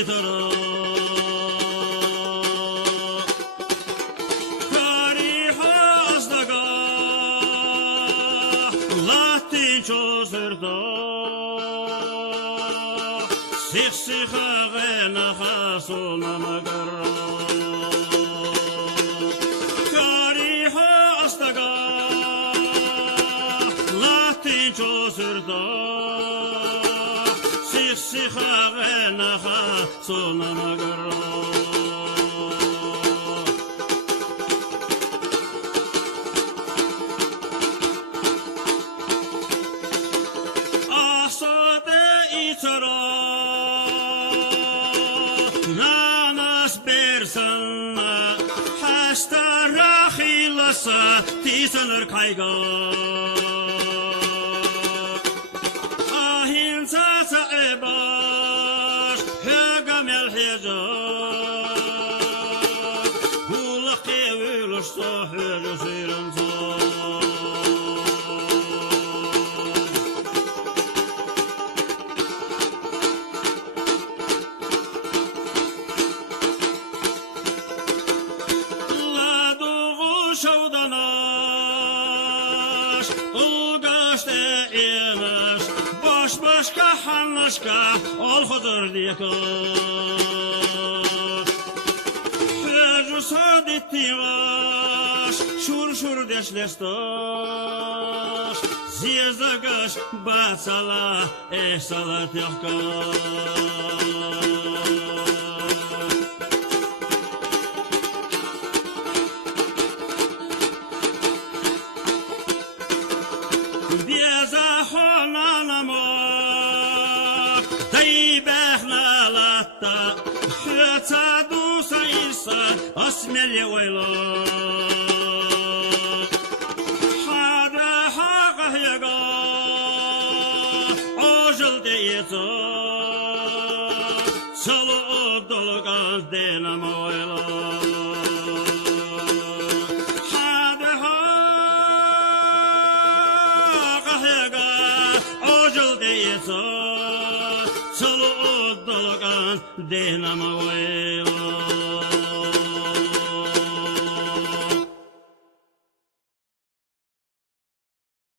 itara Kariha azdaga Latin çözürda Sixsixa genaha sonamagar Kariha azdaga Latin çözürda Sixsixa genaha sonamagar Asade itara Nanas bersan Hasta rahilasa Tisanır kayga Ahinsa sa'ibash Högamel hijab Hulaqi vilush sahir siransa Şavdanaş, ulgaşte imiş, boş başka hanlaşka, ol hudur diyekar. Hücü sadetti vaş, şur şur deşlestaş, ziyazagaş, batsala, ehsalat yakar. Bieza honanamak Daybehna latta Hüta dusa insan Asmeli oyla Hada haqa yaga Ojil deyita Salı odulgan denama oyla Salı odulgan denama oyla